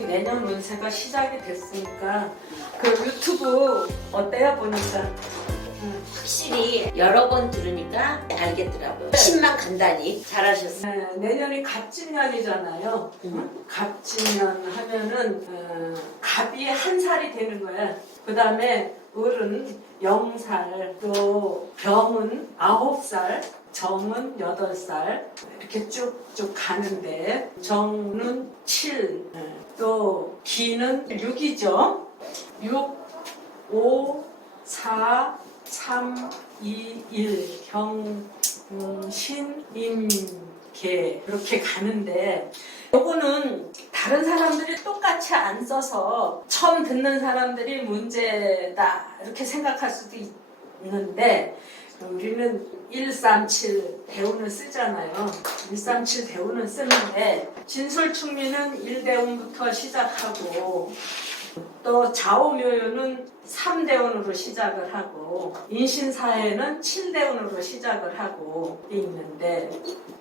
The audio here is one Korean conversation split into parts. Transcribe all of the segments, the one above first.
내년 운세가 시작이 됐으니까 그 유튜브 어때요 보니까? 확실히 여러 번 들으니까 알겠더라고요. 10만 간다니 잘하셨어요. 네, 내년이 갑진년이잖아요. 갑진년 하면은 갑이 한 살이 되는 거야. 그 다음에 을은 0살, 또 병은 9살, 정은 8살 이렇게 쭉쭉 가는데 정은 7, 또 기는 6이죠. 6, 5, 4, 3, 2, 1 경신, 임, 개 이렇게 가는데 요거는 다른 사람들이 똑같이 안 써서 처음 듣는 사람들이 문제다 이렇게 생각할 수도 있는데 우리는 137 대운을 쓰잖아요. 137 대운을 쓰는데 진술충리는 1대운부터 시작하고 또 좌우묘유는 3대운으로 시작을 하고 인신사회는 7대운으로 시작을 하고 있는데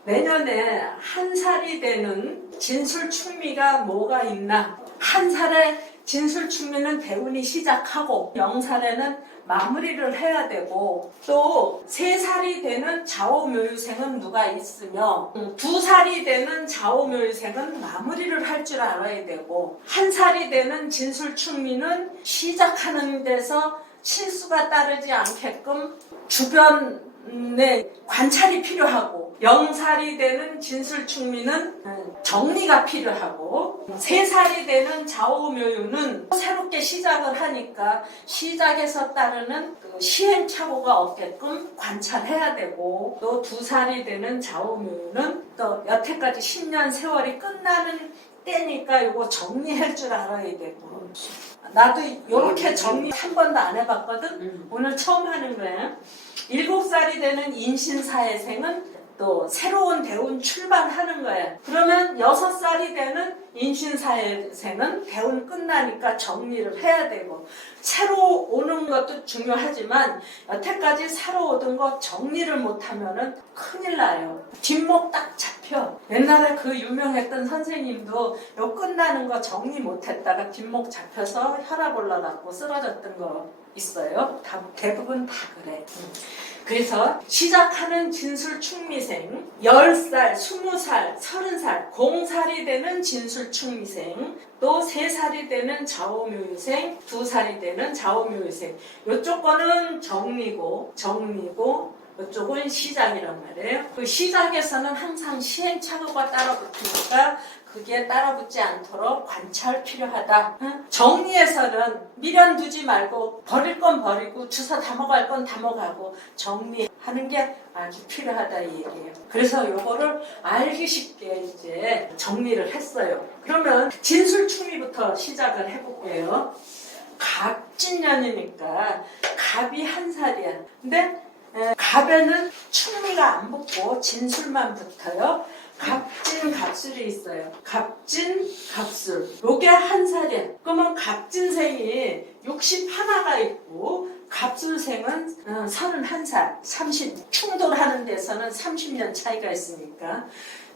내년에 한 살이 되는 진술충리가 뭐가 있나? 한 살에 진술충리는 대운이 시작하고 0살에는 마무리를 해야 되고 또 3살이 되는 좌우묘유생은 누가 있으며 2살이 되는 좌우묘유생은 마무리를 할 줄 알아야 되고 1살이 되는 진술충리는 시작하는 데서 실수가 따르지 않게끔 주변에 관찰이 필요하고 0살이 되는 진술충리는 정리가 필요하고 3살이 되는 좌우묘유는 새롭게 시작을 하니까 시작에서 따르는 그 시행착오가 없게끔 관찰해야 되고 또 2살이 되는 좌우묘유는 또 여태까지 10년 세월이 끝나는 때니까 이거 정리할 줄 알아야 되고 나도 이렇게 정리 한 번도 안 해봤거든. 오늘 처음 하는 거야. 7살이 되는 인신사회생은 또 새로운 대운 출발하는 거예요. 그러면 6살이 되는 인신사회생은 대운 끝나니까 정리를 해야 되고 새로 오는 것도 중요하지만 여태까지 새로 오던 거 정리를 못하면은 큰일 나요. 뒷목 딱 잡혀. 옛날에 그 유명했던 선생님도 요 끝나는 거 정리 못했다가 뒷목 잡혀서 혈압 올라가고 쓰러졌던 거 있어요. 대부분 다 그래. 그래서 시작하는 진술충리생 10살, 20살, 30살, 0살이 되는 진술충리생 또 3살이 되는 좌우묘유생 2살이 되는 좌우묘유생 요쪽 거는 정리고 이쪽은 시작이란 말이에요. 그 시작에서는 항상 시행착오가 따라붙으니까 그게 따라붙지 않도록 관찰 필요하다. 정리에서는 미련 두지 말고 버릴 건 버리고 주워 담아갈 건 담아가고 정리하는 게 아주 필요하다 이 얘기예요. 그래서 요거를 알기 쉽게 이제 정리를 했어요. 그러면 진술충리부터 시작을 해볼게요. 갑진년이니까 갑이 한 살이야. 근데 갑에는 충리가 안 붙고 진술만 붙어요. 갑진, 갑술이 있어요. 갑진, 갑술. 요게 한 살이야. 그러면 갑진생이 61가 있고 갑술생은 31살, 30 충돌하는 데서는 30년 차이가 있으니까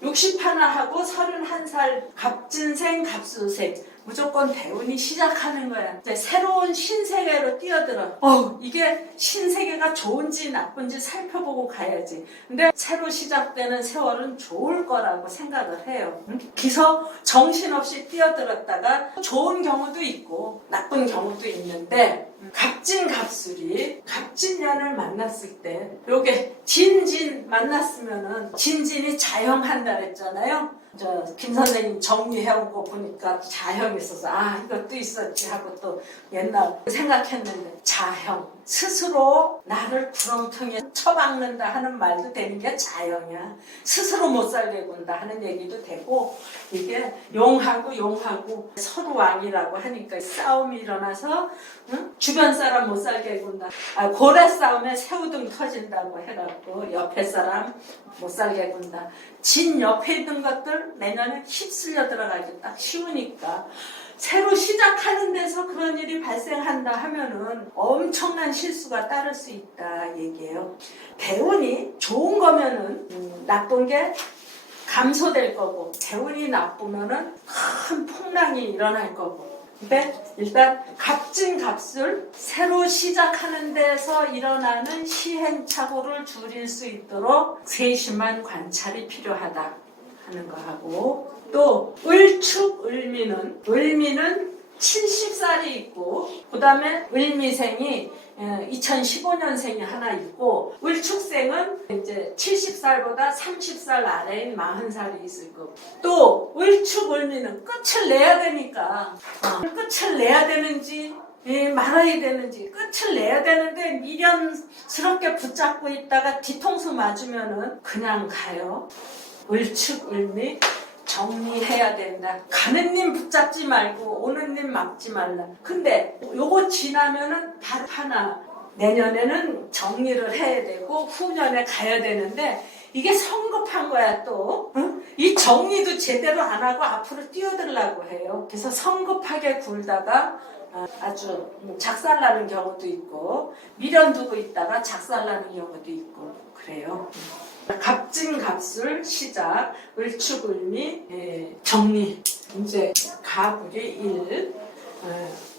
61하고 31살 갑진생, 갑술생 무조건 대운이 시작하는 거야. 이제 새로운 신세계로 뛰어들어. 이게 신세계가 좋은지 나쁜지 살펴보고 가야지. 근데 새로 시작되는 세월은 좋을 거라고 생각을 해요. 기서 정신없이 뛰어들었다가 좋은 경우도 있고 나쁜 경우도 있는데 갑진, 갑술이 갑진년을 만났을 때 요게 진진 만났으면은 진진이 자형한다 그랬잖아요. 김 선생님 정리해온 거 보니까 자형이 있어서 이것도 있었지 하고 또 옛날 생각했는데 자형 스스로 나를 구렁텅이에 쳐박는다 하는 말도 되는 게 자형이야. 스스로 못 살게 군다 하는 얘기도 되고 이게 용하고 서로 왕이라고 하니까 싸움이 일어나서 주변 사람 못 살게 군다. 고래 싸움에 새우등 터진다고 해갖고 옆에 사람 못 살게 군다. 진 옆에 있는 것들 내년에 휩쓸려 들어가기 딱 쉬우니까 새로 시작하는 데서 그런 일이 발생한다 하면은 엄청난 실수가 따를 수 있다 얘기예요. 대운이 좋은 거면은 나쁜 게 감소될 거고 대운이 나쁘면은 큰 풍랑이 일어날 거고. 근데 일단 갑진갑술 새로 시작하는 데서 일어나는 시행착오를 줄일 수 있도록 세심한 관찰이 필요하다 하는 거 하고, 또 을축을미는 70살이 있고, 그 다음에 을미생이 2015년생이 하나 있고, 을축생은 이제 70살보다 30살 아래인 40살이 있을 거고, 또 을축을미는 끝을 내야 되니까 끝을 내야 되는지 말아야 되는지, 끝을 내야 되는데 미련스럽게 붙잡고 있다가 뒤통수 맞으면은 그냥 가요. 을축을미 정리해야 된다. 가는 님 붙잡지 말고 오는 님 막지 말라. 근데 요거 지나면은 바로 하나, 내년에는 정리를 해야 되고 후년에 가야 되는데, 이게 성급한 거야 또. 응? 이 정리도 제대로 안 하고 앞으로 뛰어들려고 해요. 그래서 성급하게 굴다가 아주 작살나는 경우도 있고, 미련 두고 있다가 작살나는 경우도 있고 그래요. 갑진갑술 시작, 을축을미 정리. 이제 가불이 1,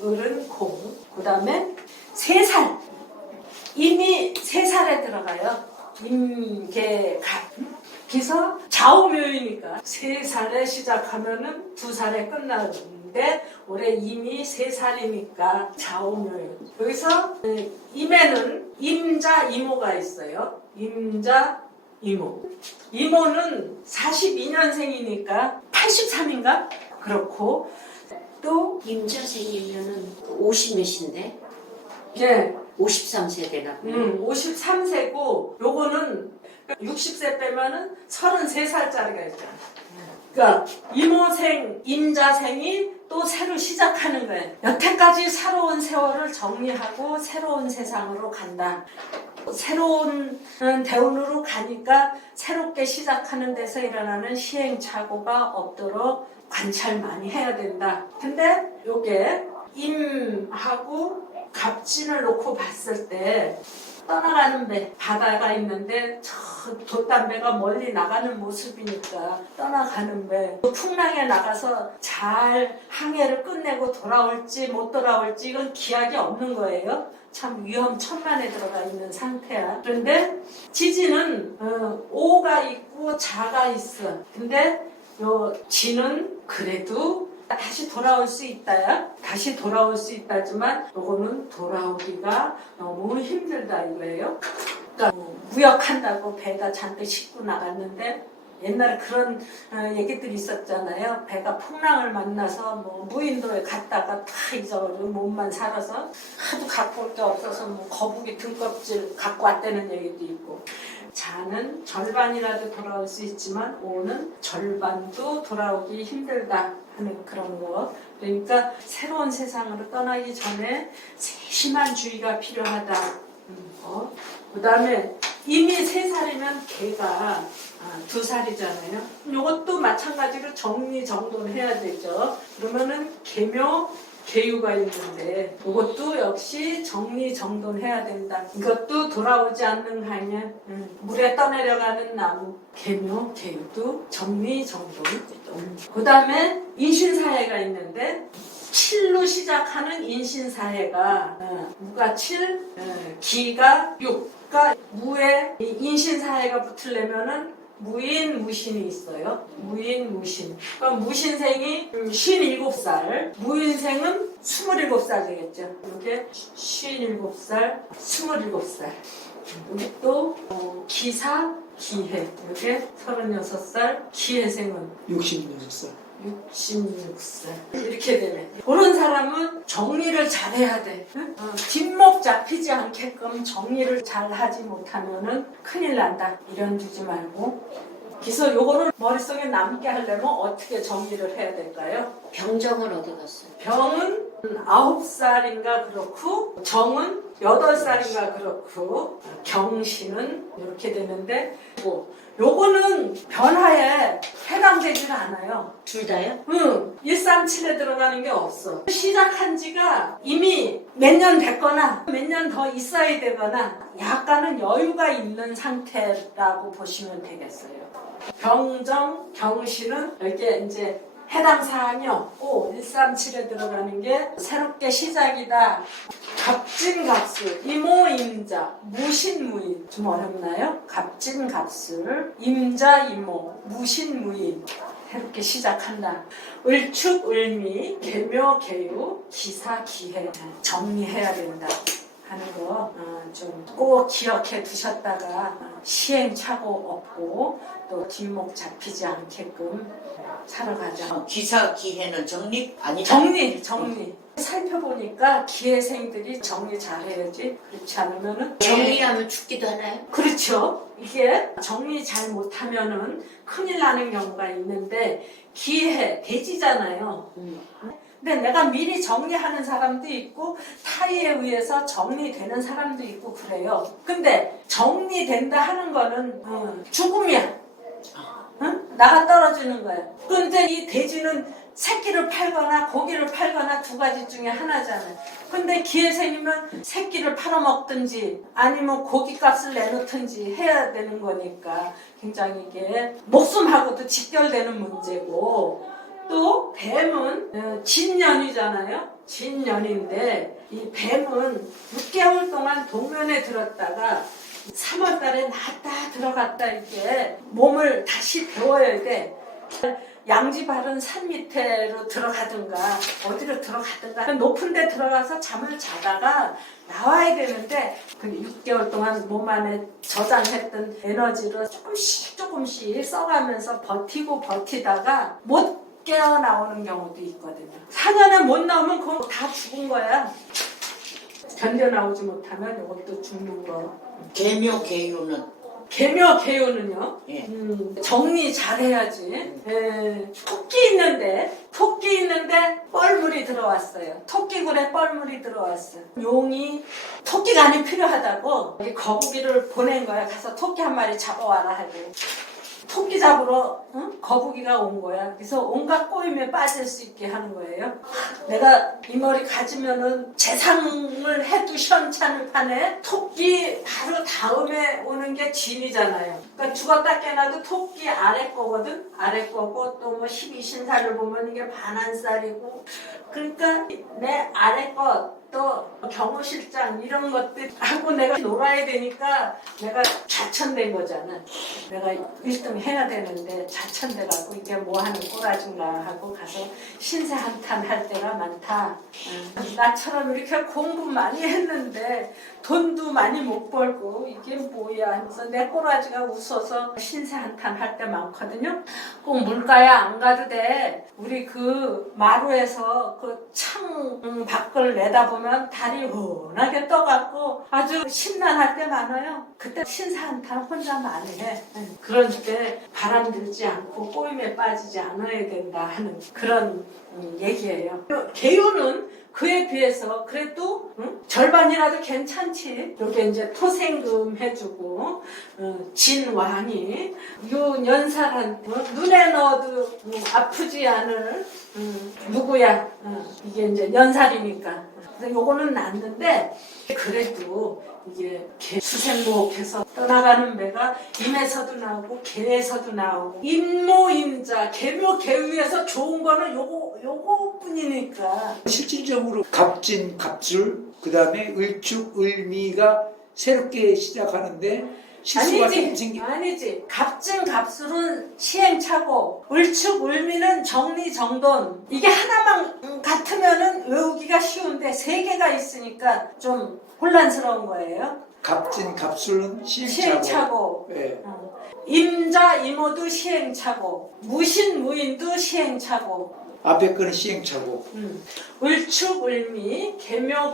을은 공, 그 다음에 3살. 이미 3살에 들어가요. 임계갑. 그래서 좌우묘이니까 3살에 시작하면은 2살에 끝나는데 올해 이미 3살이니까 좌우묘이. 여기서 임에는 임자 이모가 있어요. 임자 이모. 이모는 42년생이니까 83인가? 그렇고, 또 임자생이면은 50몇인데? 예, 53세대나. 53세고 요거는 60세 빼면은 33살짜리가 있잖아. 그러니까 이모생, 임자생이 또 새로 시작하는 거예요. 여태까지 살아온 세월을 정리하고 새로운 세상으로 간다. 새로운 대운으로 가니까 새롭게 시작하는 데서 일어나는 시행착오가 없도록 관찰 많이 해야 된다. 근데 요게 임하고 갑진을 놓고 봤을 때 떠나가는 배, 바다가 있는데 저 돛담배가 멀리 나가는 모습이니까 떠나가는 배, 풍랑에 나가서 잘 항해를 끝내고 돌아올지 못 돌아올지 이건 기약이 없는 거예요. 참 위험천만에 들어가 있는 상태야. 그런데 지지는 오가 있고 자가 있어. 근데 요 지는 그래도 다시 돌아올 수 있다야. 다시 돌아올 수 있다지만 요거는 돌아오기가 너무 힘들다 이거예요. 그러니까 무역한다고 배가 잔뜩 싣고 나갔는데, 옛날에 그런 얘기들이 있었잖아요. 배가 풍랑을 만나서 뭐 무인도에 갔다가 다 잊어버리고 몸만 살아서 하도 갖고 올 게 없어서 뭐 거북이 등껍질 갖고 왔다는 얘기도 있고, 자는 절반이라도 돌아올 수 있지만 오는 절반도 돌아오기 힘들다 하는 그런 거. 그러니까 새로운 세상으로 떠나기 전에 세심한 주의가 필요하다. 그 다음에 이미 3살이면 걔가 2살이잖아요. 이것도 마찬가지로 정리정돈해야 되죠. 그러면은 계묘, 계유가 있는데 이것도 역시 정리정돈해야 된다. 이것도 돌아오지 않는 항해, 물에 떠내려가는 나무, 계묘, 계유도 정리정돈. 그 다음에 인신사해가 있는데 7로 시작하는 인신사해가 무가 7, 기가 6. 그러니까 무에 인신사해가 붙으려면은 무인, 무신이 있어요. 무인, 무신. 그럼 무신생이 57살, 무인생은 27살 되겠죠. 이게 57살, 27살. 여기 또 기사, 기해. 이게 36살, 기해생은 66살. 66살. 이렇게 되네. 그런 사람은 정리를 잘 해야 돼. 뒷목 잡히지 않게끔 정리를 잘 하지 못하면은 큰일 난다. 미련 두지 말고. 그래서 요거를 머릿속에 남게 하려면 어떻게 정리를 해야 될까요? 병정은 어디 갔어요? 병은 9살인가 그렇고, 정은 8살인가 그렇고, 경신은 이렇게 되는데, 요거는 변화에 해당되지가 않아요. 둘 다요? 137에 들어가는 게 없어. 시작한 지가 이미 몇 년 됐거나 몇 년 더 있어야 되거나 약간은 여유가 있는 상태라고 보시면 되겠어요. 병정, 경신은 여기에 이제 해당 사항이 없고 137에 들어가는 게 새롭게 시작이다. 갑진갑술, 이모임자, 무신무인. 좀 어렵나요? 갑진갑술, 임자, 이모, 무신무인. 새롭게 시작한다. 을축을미, 계묘계유, 기사기해. 정리해야 된다 하는 거 좀 꼭 기억해 두셨다가 시행착오 없고 또 뒷목 잡히지 않게끔 살아가자. 기사기해는 정립 아니죠? 정리. 살펴보니까 기회생들이 정리 잘해야지. 그렇지 않으면은 정리하면 죽기도 하나요? 그렇죠. 이게 정리 잘 못하면은 큰일 나는 경우가 있는데 기회 대지잖아요. 근데 내가 미리 정리하는 사람도 있고 타의에 의해서 정리되는 사람도 있고 그래요. 근데 정리된다 하는 거는 죽음이야. 응? 나가 떨어지는 거야. 근데 이 돼지는 새끼를 팔거나 고기를 팔거나 두 가지 중에 하나잖아요. 근데 기회생이면 새끼를 팔아먹든지 아니면 고기값을 내놓든지 해야 되는 거니까 굉장히 이게 목숨하고도 직결되는 문제고, 또 뱀은 진년이잖아요. 진년인데 이 뱀은 6개월 동안 동면에 들었다가 3월 달에 나왔다 들어갔다 이게 몸을 다시 배워야 돼. 양지 바른 산 밑으로 들어가든가 어디로 들어가든가 높은 데 들어가서 잠을 자다가 나와야 되는데 그 6개월 동안 몸 안에 저장했던 에너지를 조금씩 써가면서 버티다가 못 깨어 나오는 경우도 있거든요. 4년에 못 나오면 그건 다 죽은 거야. 견뎌 나오지 못하면 이것도 죽는 거. 계묘계유는 계묘계유는요. 예. 정리 잘해야지. 토끼 있는데 뻘물이 들어왔어요. 토끼굴에 뻘물이 들어왔어요. 용이 토끼간이 필요하다고 거북이를 보낸 거야. 가서 토끼 한 마리 잡아와라 하고. 토끼 잡으러 거북이가 온 거야. 그래서 온갖 꼬임에 빠질 수 있게 하는 거예요. 내가 이 머리 가지면은 재상을 해도 시원찮을 판에 토끼 바로 다음에 오는 게 진이잖아요. 그러니까 죽었다 깨나도 토끼 아래 거거든. 아래 거고 또 뭐 12신사를 보면 이게 반한살이고. 그러니까 내 아래 것 또 경호실장 이런 것들 하고 내가 놀아야 되니까 내가 좌천된 거잖아. 내가 1등 해야 되는데 좌천돼가고 이게 뭐 하는 꼬라진가 하고 가서 신세 한탄 할 때가 많다. 나처럼 이렇게 공부 많이 했는데 돈도 많이 못 벌고 이게 뭐야 하면서 내 꼬라지가 웃어서 신세 한탄 할 때 많거든요. 꼭 물가에 안 가도 돼. 우리 그 마루에서 그 창 밖을 내다보면 달이 훤하게 떠갖고 아주 심란할 때 많아요. 그때 신세 한탄 혼자 많이 해. 그러니까 바람 들지 않고 꼬임에 빠지지 않아야 된다 하는 그런 얘기예요. 계유는 그에 비해서 그래도 절반이라도 괜찮지. 요게 이제 토생금 해주고 진왕이 요 연살한 눈에 넣어도 아프지 않을 누구야. 이게 이제 연살이니까. 그래서 요거는 낫는데 그래도 이게 수생목해서 떠나가는 배가 임에서도 나오고 개에서도 나오고 임모임자 계묘계유에서 좋은 거는 요거뿐이니까. 실질적으로 갑진, 갑술, 그 다음에 을축, 을미가 새롭게 시작하는데 실수가 조금 아니지. 갑진, 갑술은 시행착오, 을축, 을미는 정리정돈. 이게 하나만 같으면은 외우기가 쉬운데 3개가 있으니까 좀 혼란스러운 거예요. 갑진, 갑술은 시행착오. 네. 임자, 이모도 시행착오. 무신, 무인도 시행착오. 앞에 거는 시행착오. 을축, 을미, 계묘,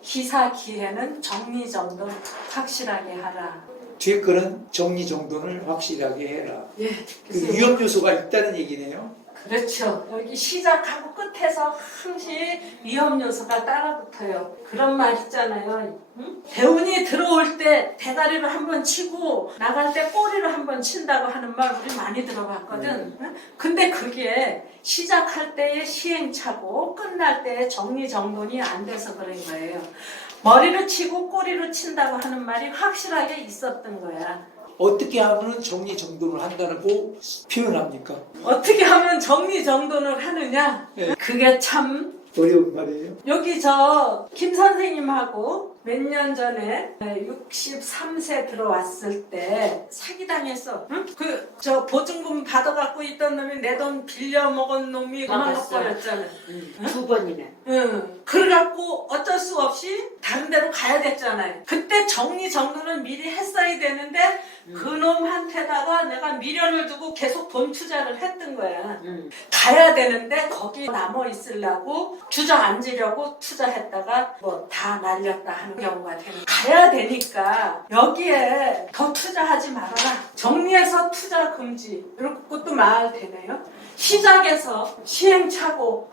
기사, 기해는 정리정돈 확실하게 하라. 뒤에 거는 정리정돈을 확실하게 해라. 예. 그 위험 요소가 있다는 얘기네요. 그렇죠. 여기 시작하고 끝에서 항시 위험 요소가 따라붙어요. 그런 말 있잖아요. 응? 대운이 들어올 때 대가리를 한번 치고 나갈 때 꼬리를 한번 친다고 하는 말 우리 많이 들어봤거든. 응? 근데 그게 시작할 때의 시행착오, 끝날 때의 정리정돈이 안 돼서 그런 거예요. 머리를 치고 꼬리를 친다고 하는 말이 확실하게 있었던 거야. 어떻게 하면 정리정돈을 한다고 표현합니까? 어떻게 하면 정리정돈을 하느냐? 네. 그게 참 어려운 말이에요. 여기 저 김 선생님하고 몇 년 전에 63세 들어왔을 때 사기당했어. 응? 그 저 보증금 받아갖고 있던 놈이 내 돈 빌려 먹은 놈이 도망가버렸잖아. 응? 2번이나. 응. 그래갖고 어쩔 수 없이 다른 데로 가야 됐잖아요. 그때 정리정돈을 미리 했어야 되는데 그놈한테다가 내가 미련을 두고 계속 돈 투자를 했던 거야. 가야 되는데 거기 남아 있으려고 주저앉으려고 투자했다가 뭐 다 날렸다 하는 경우가 되는. 가야 되니까 여기에 더 투자하지 말아라. 정리해서 투자 금지. 이런 것도 말 되네요. 시작해서 시행착오.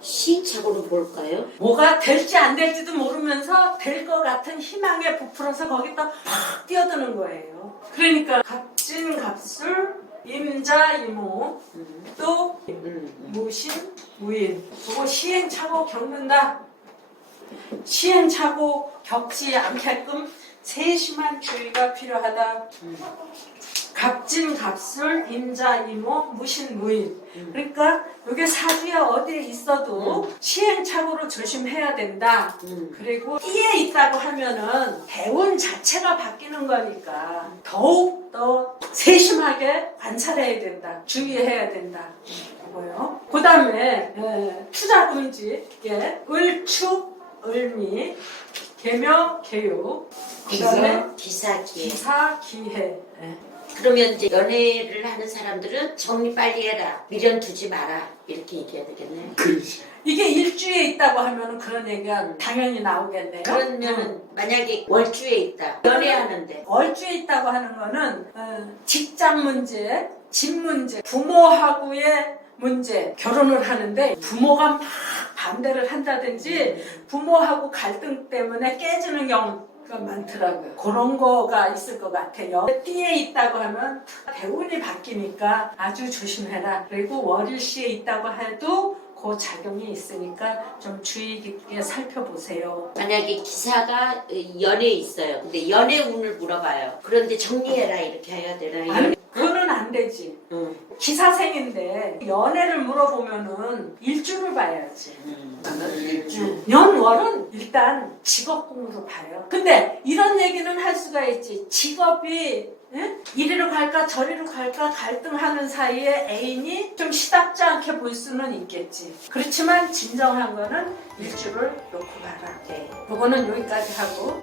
시행착오는 뭘까요? 뭐가 될지 안 될지도 모르면서 될 것 같은 희망에 부풀어서 거기다 팍 뛰어드는 거예요. 그러니까 갑진갑술, 임자이모, 또 무신, 무인. 그거 시행착오 겪는다. 시행착오 겪지 않게끔 세심한 주의가 필요하다. 갑진갑술, 임자이모, 무신무인. 그러니까 이게 사주에 어디에 있어도 시행착오를 조심해야 된다. 그리고 띠에 있다고 하면은 대운 자체가 바뀌는 거니까 더욱 더 세심하게 관찰해야 된다. 주의해야 된다. 이거요. 그 다음에 투자 금지, 을축, 을미, 계묘, 계유. 그 다음에 기사기에. 기사, 기해. 그러면 이제 연애를 하는 사람들은 정리 빨리 해라. 미련 두지 마라. 이렇게 얘기해야 되겠네. 그렇지. 이게 일주에 있다고 하면 그런 얘기가 당연히 나오겠네요. 그러면은 만약에 월주에 있다. 연애하는데. 월주에 있다고 하는 거는 직장 문제, 집 문제, 부모하고의 문제, 결혼을 하는데 부모가 막 반대를 한다든지 부모하고 갈등 때문에 깨지는 경우가 많더라고요. 그런 거가 있을 것 같아요. 띠에 있다고 하면 대운이 바뀌니까 아주 조심해라. 그리고 월일시에 있다고 해도 그 작용이 있으니까 좀 주의 깊게 살펴보세요. 만약에 기사가 연애에 있어요. 근데 연애 운을 물어봐요. 그런데 정리해라 이렇게 해야 되나? 아니, 그거는 안 되지. 기사생인데 연애를 물어보면은 일주를 봐야지. 연월은 일단 직업궁으로 봐요. 근데 이런 얘기는 할 수가 있지. 직업이 이리로 갈까 저리로 갈까 갈등하는 사이에 애인이 좀 시답지 않게 볼 수는 있겠지. 그렇지만 진정한 거는 일주를 놓고 봐라. 그거는 여기까지 하고